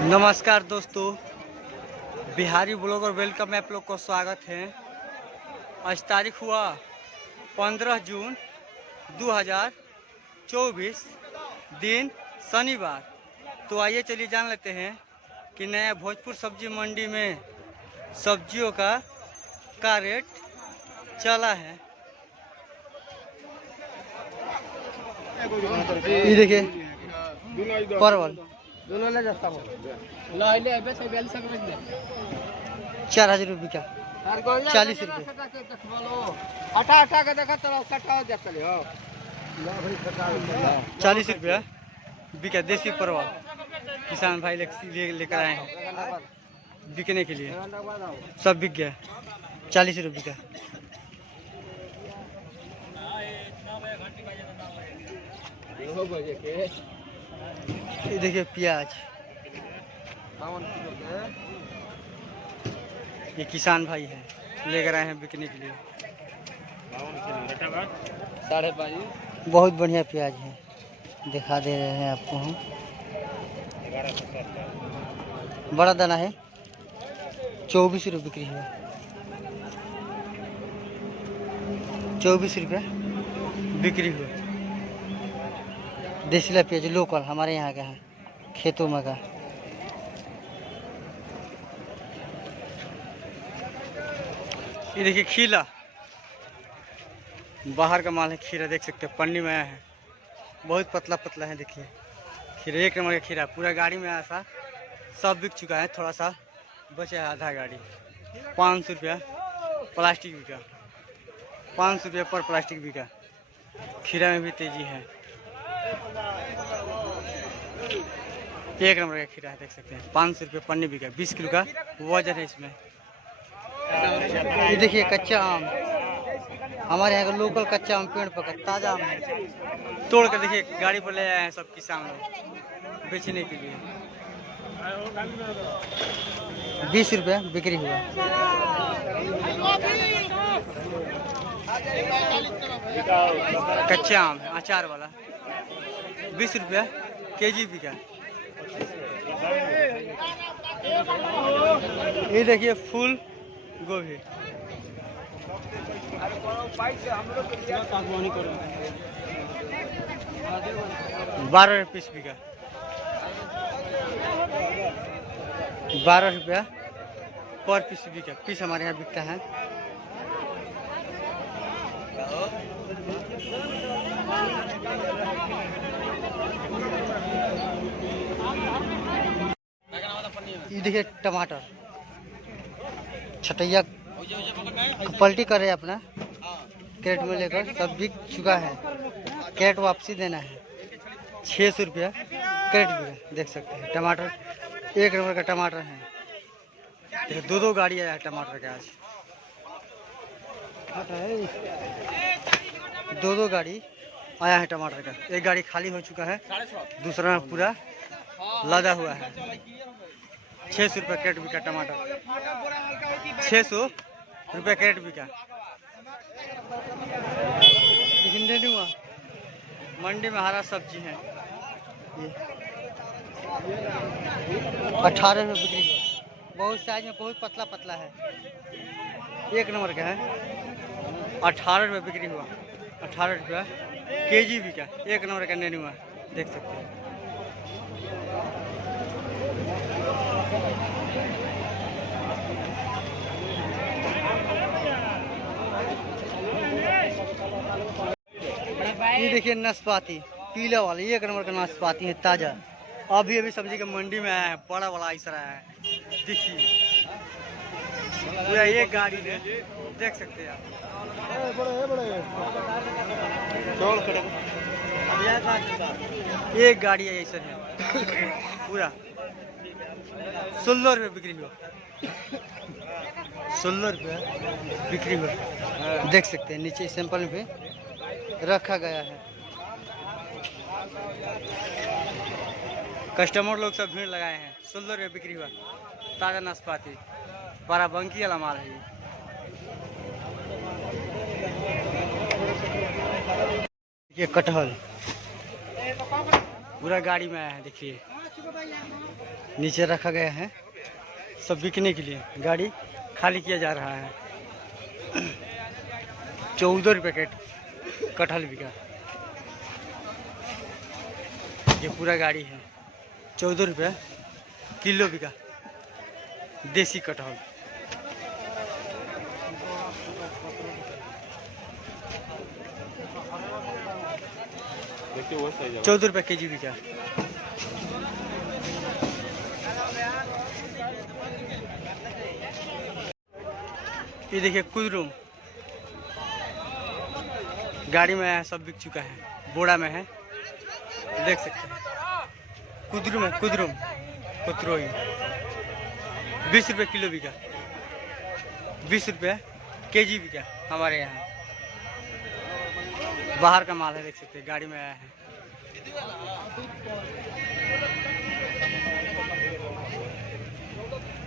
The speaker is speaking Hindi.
नमस्कार दोस्तों, बिहारी ब्लॉगर वेलकम में आप लोग को स्वागत है। आज तारीख हुआ 15 जून 2024, दिन शनिवार। तो आइए चलिए जान लेते हैं कि नया भोजपुर सब्जी मंडी में सब्जियों का रेट चला है। ये देखिए परवल 4,000 रुपये का, 40 रुपये। 40 रुपया बिका देसी परवल। किसान भाई लेकर आए हैं बिकने के लिए। सब बिक गया, 40 रुपये का। ये देखिए प्याज, ये किसान भाई है लेकर आए हैं बिकने के लिए। 5.5। बहुत बढ़िया प्याज है, दिखा दे रहे हैं आपको हम। बड़ा दाना है, 24 रुपये बिक्री है। 24 रुपये बिक्री हुआ। देसीला प्याज लोकल हमारे यहाँ का है, खेतों में का। ये देखिए खीरा, बाहर का माल है। खीरा देख सकते हैं, पन्नी में आया है, बहुत पतला पतला है। देखिए खीरा, 1 नंबर का खीरा, पूरा गाड़ी में आया था। सब बिक चुका है, थोड़ा सा बचा है, आधा गाड़ी। 500 रुपया प्लास्टिक बिका, 500 रुपया पर प्लास्टिक बिका। खीरा में भी तेजी है। 1 नंबर का खीरा है, देख सकते हैं। 500 रुपये पन्नी बिका, 20 किलो का वजन है इसमें। ये देखिए कच्चा आम, हमारे यहाँ का लोकल कच्चा आम, पेड़ पर ताज़ा आम है। तोड़ कर देखिए गाड़ी पर ले आए हैं सब किसान लोग बेचने के लिए। 20 रुपये बिक्री हुआ। कच्चा आम है, अचार वाला, 20 रुपया केजी बिका। ये देखिए फूल गोभी, 12 रुपये पीस बिका। 12 रुपया पर पीस बिका। पीस हमारे यहाँ बिकता है। ये देखिए टमाटर, छटैया पलटी कर रहे हैं अपना कैरेट में लेकर। सब बिक चुका है, कैरेट वापसी देना है। 600 रुपया कैरेट बिका, देख सकते हैं। टमाटर 1 नंबर का टमाटर है। देखिए 2 गाड़ी आया है टमाटर का आज। 2 गाड़ी आया है टमाटर का। एक गाड़ी खाली हो चुका है, दूसरा में पूरा लदा हुआ है। 600 रुपये कैरेट बिका टमाटर, 600 रुपये कैरेट बिका। लेकिन हुआ मंडी में हरा सब्जी है, ये 18 रुपये बिक्री हुआ। बहुत साइज में, बहुत पतला पतला है, 1 नंबर का है। 18 रुपये बिक्री हुआ। 18 रुपया केजी बिका, 1 नंबर का नेनुआ, देख सकते हैं। ये देखिए नाशपाती, पीला वाला, 1 नंबर का नाशपाती है, ताज़ा। अभी सब्जी के मंडी में आया है, बड़ा वाला ऐसा आया है। देखिए पूरा एक गाड़ी है, देख सकते हैं आप। एक गाड़ी है ऐसा है पूरा। 16 रुपये बिक्री हुआ। 16 रुपये बिक्री हुआ, देख सकते हैं। नीचे सैंपल पे रखा गया है। कस्टमर लोग सब भीड़ लगाए हैं। 16 रुपये बिक्री हुआ। ताज़ा नाशपाती, बाराबंकी वाला माल है ये। कटहल पूरा गाड़ी में आया है, देखिए नीचे रखा गया है सब बिकने के लिए। गाड़ी खाली किया जा रहा है। 14 रुपये कटहल बिका। ये पूरा गाड़ी है। 14 रुपये किलो बिका देसी कटहल। 14 रुपये केजी बिका। ये देखिए कुदरुम गाड़ी में है, सब बिक चुका है, बोरा में है, देख सकते हैं। कुदरुम है, कुदरुम कुतरोई 20 रुपये किलो बिका, 20 रुपये केजी बिका हमारे यहाँ। बाहर का माल है, देख सकते हैं, गाड़ी में आया है।